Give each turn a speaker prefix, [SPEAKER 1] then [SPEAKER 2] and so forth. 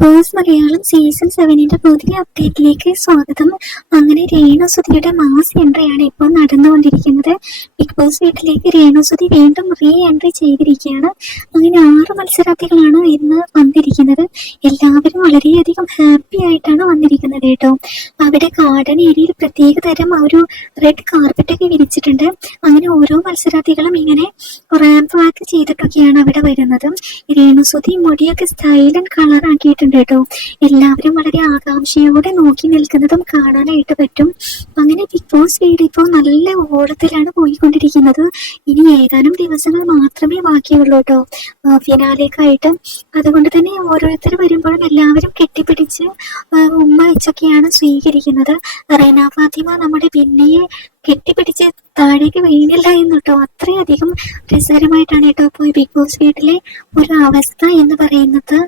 [SPEAKER 1] Boss Malayalam season സെവനിന്റെ പുതിയ അപ്ഡേറ്റിലേക്ക് സ്വാഗതം. അങ്ങനെ രേണുസുതിയുടെ മാസ് എൻട്രിയാണ് ഇപ്പോൾ നടന്നുകൊണ്ടിരിക്കുന്നത്. ബിഗ് ബോസ് വീട്ടിലേക്ക് രേണുസുതി വീണ്ടും റീ എൻട്രി ചെയ്തിരിക്കുകയാണ്. അങ്ങനെ ആറ് മത്സരാർത്ഥികളാണ് ഇന്ന് വന്നിരിക്കുന്നത്. എല്ലാവരും വളരെയധികം ഹാപ്പി ആയിട്ടാണ് വന്നിരിക്കുന്നത് കേട്ടോ. അവിടെ ഗാർഡൻ ഏരിയയിൽ പ്രത്യേക തരം ഒരു റെഡ് കാർപ്പറ്റ് ഒക്കെ വിരിച്ചിട്ടുണ്ട്. അങ്ങനെ ഓരോ മത്സരാർത്ഥികളും ഇങ്ങനെ റാമ്പ് വാക്ക് ചെയ്തിട്ടൊക്കെയാണ് അവിടെ വരുന്നത്. രേണുസുതി മുടിയൊക്കെ സ്റ്റൈലൻ കളർ ആക്കിയിട്ടുണ്ട്. കേട്ടോ. എല്ലാവരും വളരെ ആകാംക്ഷയോടെ നോക്കി നിൽക്കുന്നതും കാണാനായിട്ട് പറ്റും. അങ്ങനെ ബിഗ് ബോസ് വീട് ഇപ്പോൾ നല്ല ഓളത്തിലാണ് പോയിക്കൊണ്ടിരിക്കുന്നത്. ഇനി ഏതാനും ദിവസങ്ങൾ മാത്രമേ ബാക്കിയുള്ളൂ കേട്ടോ. ഫിനാലേക്കായിട്ട് അതുകൊണ്ട് തന്നെ ഓരോരുത്തർ വരുമ്പോഴും എല്ലാവരും കെട്ടിപ്പിടിച്ച് ഉമ്മ വെച്ചൊക്കെയാണ് സ്വീകരിക്കുന്നത്. റെന ഫാത്തിമ നമ്മുടെ പിന്നെയെ കെട്ടിപ്പിടിച്ച് താഴേക്ക് വീണില്ല എന്ന് കേട്ടോ. അത്രയധികം രസകരമായിട്ടാണ് കേട്ടോ ഇപ്പോൾ ബിഗ് ബോസ് വീട്ടിലെ ഒരു അവസ്ഥ എന്ന് പറയുന്നത്.